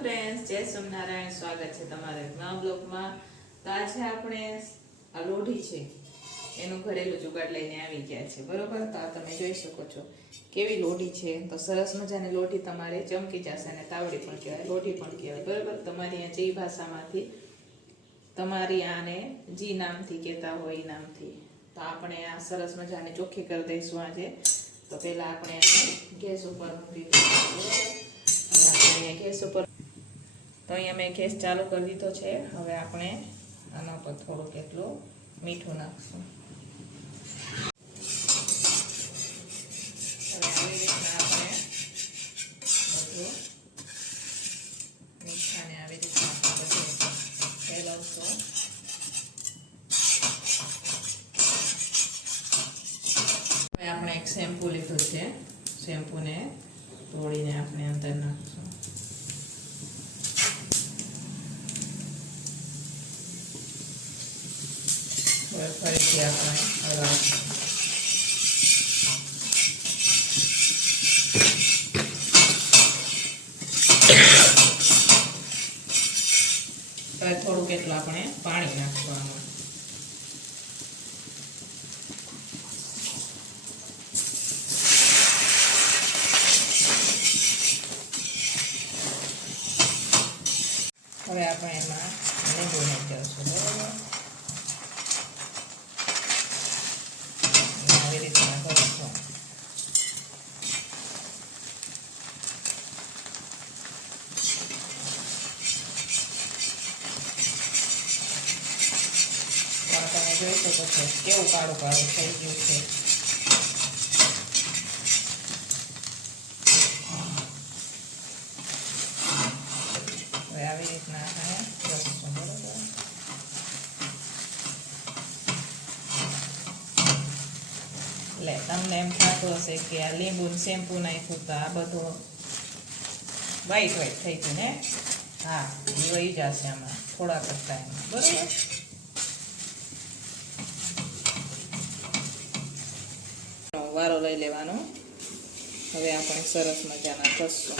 Friends જય સોમનારાયણ સ્વાગત છે તમારે નવા બ્લોગમાં. તો આજે આપણે આ લોઢી છે, એનું ઘરેલું જુગાડ લઈને આવી ગયા છે. બરોબર? તો તમે જોઈ શકો છો કેવી લોઢી છે. તો સરસ મજાની લોઢી તમારે ચમકી જશે અને તાવડી પણ કહેવાય, લોઢી પણ કહેવાય. બરોબર? તમારી આ જે ભાષામાંથી તમારી આને જી નામથી કહેતા હોય એ નામથી. તો આપણે આ સરસ મજાની ચોખ્ખી કરી દઈશું આજે. તો પહેલાં આપણે ગેસ ઉપર મૂકી દઈશું. ગેસ ઉપર તો અહીંયા મેં ગેસ ચાલુ કરી દીધો છે. હવે આપણે આના પર થોડુંક એટલું મીઠું નાખશું. આવી રીતના આપણે બધું મીઠાને આવી રીતના બધું ફેરવશું આપણે એક શેમ્પુ લીધું છે. શેમ્પૂને તોડીને આપણે અંદર નાખશું હવે થોડુંક એટલું આપણે પાણી નાખવાનું. હવે આપણે એમાં લીંબુ નાખીશું બરાબર અને આવી રીતના કરીશું તો આ તમે જોઈ શકો છો કેવું કાળું કાળું થઈ ગયું છે. આવી રીતના એટલે તમને એમ થતું હશે કે આ લીંબુ શેમ્પુ નાખ્યું તો આ બધું વાઈટ વાઈટ થઈ ગયું ને? હા એ વહી જશે આમાં થોડા કરતા એમાં બરાબર? વારો લઈ લેવાનો હવે આપણે સરસ મજાના કસશું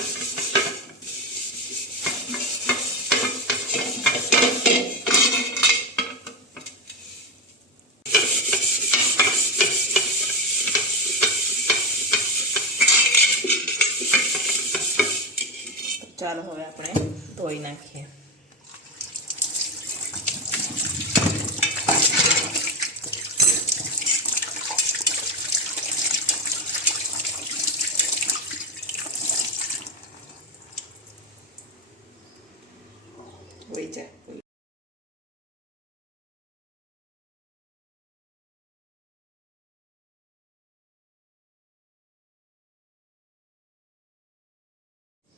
ચાલો હવે આપણે ધોઈ નાખીએ જાય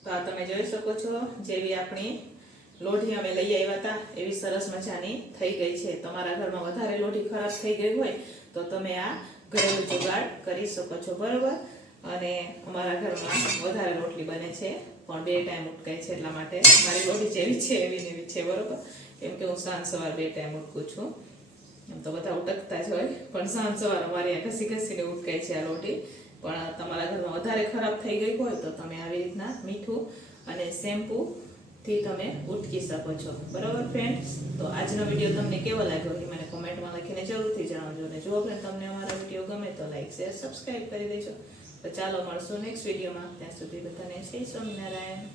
તો આ તમે જોઈ શકો છો જેવી આપણી લોઢી અમે લઈ આવ્યા હતા, એવી સરસ મજાની થઈ ગઈ છે. તમારા ઘરમાં વધારે લોઢી ખરાબ થઈ ગઈ હોય તો તમે આ ઘરેલું જુગાડ કરી શકો છો, બરોબર? અને અમારા ઘરમાં વધારે રોટલી બને છે. પણ બે ટાઈમ ઉટકાય છે એટલા માટે. મારી બોડી જેવી છે, એવી એવી છે, બરોબર? કેમ કે હું સાંજ સવાર બે ટાઈમ ઉટકું છું. એમ તો બધા ઉટકતા જ હોય. પણ સાંજ સવાર અમારે ઘસી ઘસીને ઉટકાય છે આ રોટી. પણ તમારા ઘરમાં વધારે ખરાબ થઈ ગઈ હોય તો તમે આવી રીતના મીઠું અને શેમ્પૂથી તમે ઉટકી શકો છો. બરાબર ફ્રેન્ડ્સ તો આજનો વીડિયો તમને કેવો લાગ્યો એ મને કોમેન્ટમાં લખીને જરૂરથી જણાવજો. અને જો ફ્રેન્ડ તમને અમારો વીડિયો ગમે તો લાઈક શેર સબસ્ક્રાઈબ કરી દેજો. તો ચાલો મળશું નેક્સ્ટ વિડીયોમાં ત્યાં સુધી બધાને શ્રી સ્વામિનારાયણ.